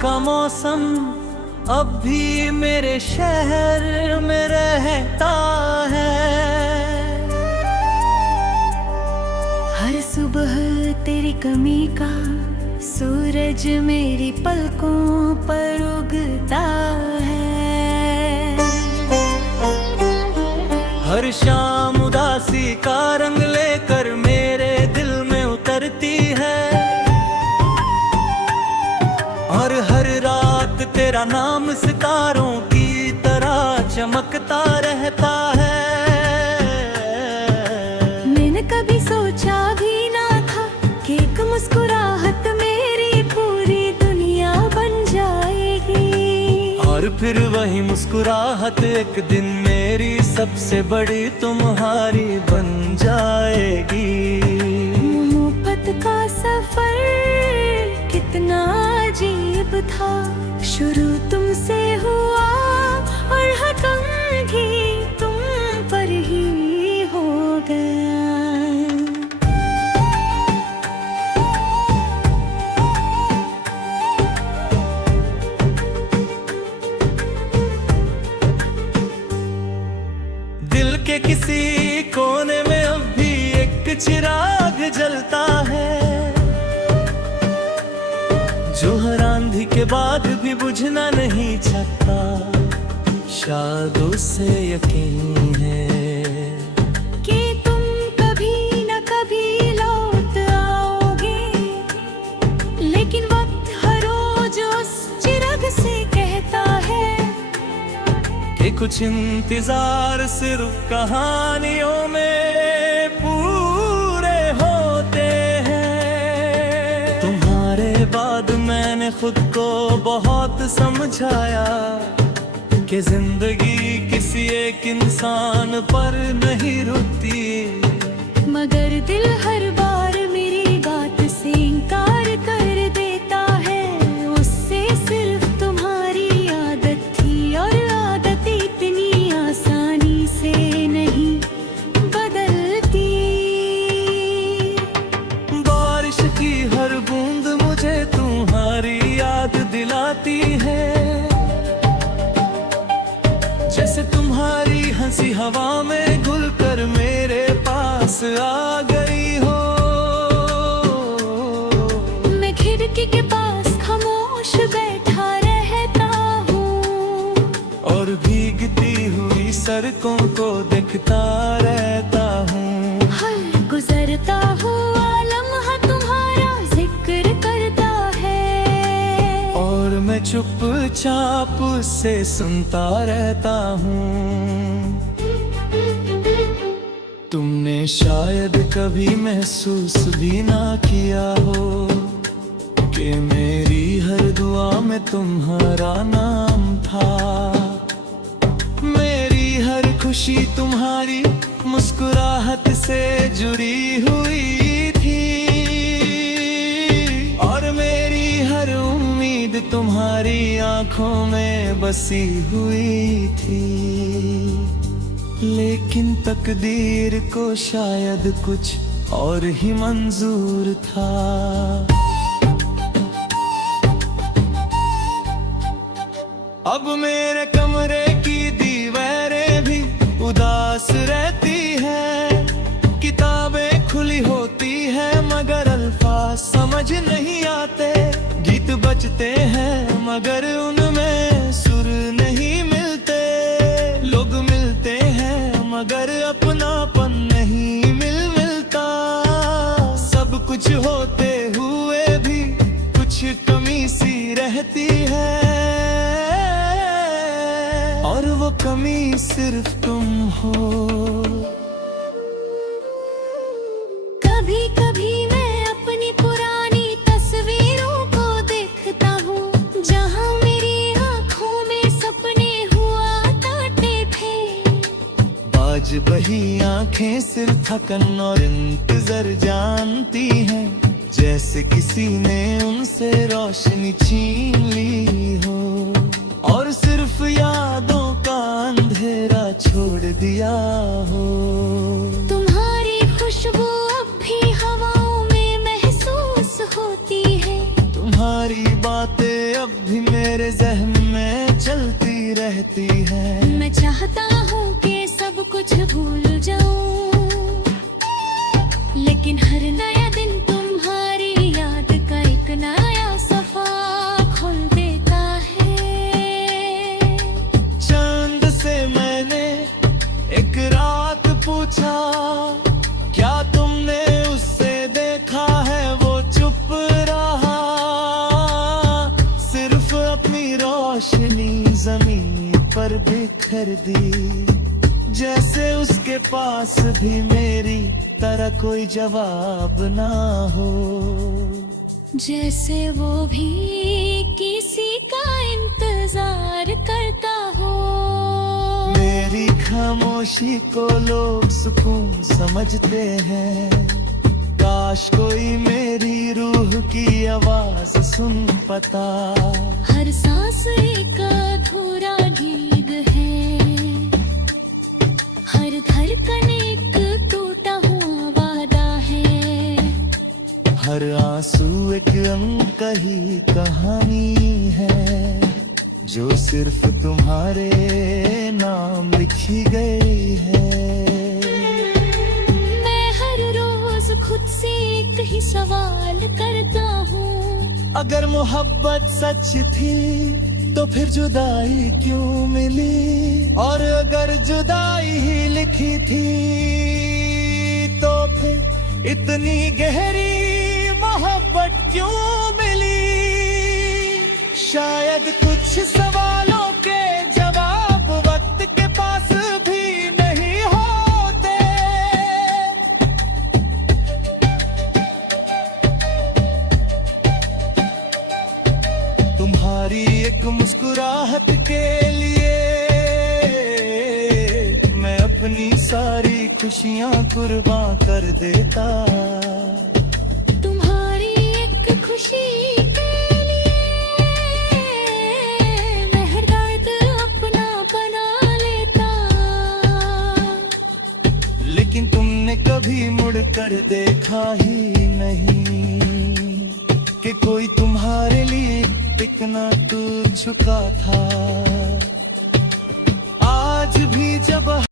का मौसम अब भी मेरे शहर में रहता है। हर सुबह तेरी कमी का सूरज मेरी पलकों पर उगता है। हर शाम उदासी का रंग लेकर मेरे दिल में उतरती है, और हर रात तेरा नाम सितारों की तरह चमकता रहता है। मैंने कभी सोचा भी ना था कि एक मुस्कुराहट मेरी पूरी दुनिया बन जाएगी, और फिर वही मुस्कुराहट एक दिन मेरी सबसे बड़ी तुम्हारी बन जाएगी। मोहब्बत का सफर कितना अजीब था, शुरू तुमसे हुआ और खत्म भी तुम पर ही हो गया। दिल के किसी कोने में अब भी एक चिराग जलता है, जो हर आंधी के बाद भी बुझना नहीं चाहता। शायद उसे यकीन है कि तुम कभी न कभी लौट आओगे, लेकिन वक्त हर रोज उस चिराग से कहता है कि कुछ इंतजार सिर्फ कहानियों में पूरे होते हैं। तुम्हारे बाद मैंने खुद को बहुत समझाया कि जिंदगी किसी एक इंसान पर नहीं रुकती, मगर दिल हर बार मेरी बात से इनकार कर देता है। उससे सिर्फ तुम्हारी आदत थी, और आदत इतनी आसानी से नहीं बदलती। बारिश की हर बूंद मुझे तुम्हारी याद दिलाती है, जैसे तुम्हारी हंसी हवा में घुल कर मेरे पास आ गई हो। मैं खिड़की के पास खामोश बैठा रहता हूँ, और भीगती हुई सड़कों को देखता रहता हूँ। हर गुजरता हुआ लम्हा तुम्हारा जिक्र करता है, और मैं चुपचाप से सुनता रहता हूँ। तुमने शायद कभी महसूस भी ना किया हो कि मेरी हर दुआ में तुम्हारा नाम था। मेरी हर खुशी तुम्हारी मुस्कुराहट से जुड़ी हुई थी, और मेरी हर उम्मीद तुम्हारी आंखों में बसी हुई थी। लेकिन तकदीर को शायद कुछ और ही मंजूर था। अब मेरे कमरे की दीवारें भी उदास रहती है, किताबें खुली होती है मगर अल्फाज समझ नहीं आते। गीत बजते हैं मगर उनमें सुर नहीं मिलते। लोग मिलते हैं मगर अपनापन नहीं मिलता। सब कुछ होते हुए भी कुछ कमी सी रहती है, और वो कमी सिर्फ तुम हो। कभी कभी मैं अपनी पुरानी तस्वीरों को देखता हूँ, जहाँ मेरी आँखों में सपने हुआ करते थे। बाज बही आंखें सिर्फ थकन और इंतजार जानती हैं, जैसे किसी ने उनसे रोशनी छीन ली हो, और सिर्फ यादों का अंधेरा छोड़ दिया हो। तुम्हारी खुशबू अब भी हवाओं में महसूस होती है, तुम्हारी बातें अब भी मेरे जहन में चलती रहती है। मैं चाहता हूँ कि सब कुछ भूल जाऊं, लेकिन हर नया दिन तुम्हारी याद का एक नया सफा खोल देता है। चांद से मैंने एक रात पूछा, क्या तुमने उससे देखा है? वो चुप रहा, सिर्फ अपनी रोशनी जमीन पर बिखर दी, जैसे उसके पास भी मेरी तरह कोई जवाब ना हो। जैसे वो भी किसी का इंतजार करता हो। मेरी खामोशी को लोग सुकून समझते हैं, काश कोई मेरी रूह की आवाज सुन पाता। हर सांस एक अधूरा गीत है, हर धड़कन एक टूटा हुआ वादा है। हर आंसू एक अनकही कहानी है, जो सिर्फ तुम्हारे नाम लिखी गई है। मैं हर रोज खुद से एक ही सवाल करता हूँ, अगर मोहब्बत सच थी तो फिर जुदाई क्यों मिली? और अगर जुदाई ही लिखी थी तो फिर इतनी गहरी मोहब्बत क्यों मिली? शायद कुछ सवालों के जवाब वक्त के पास भी नहीं होते। तुम्हारी एक मुस्कुराहट के लिए मैं अपनी सारी खुशियां कुर्बान कर देता। तुम्हारी एक खुशी के लिए मैं हर दर्द अपना बना लेता। लेकिन तुमने कभी मुड़ कर देखा ही नहीं कि कोई तुम्हारे लिए इतना तू झुका था। आज भी जब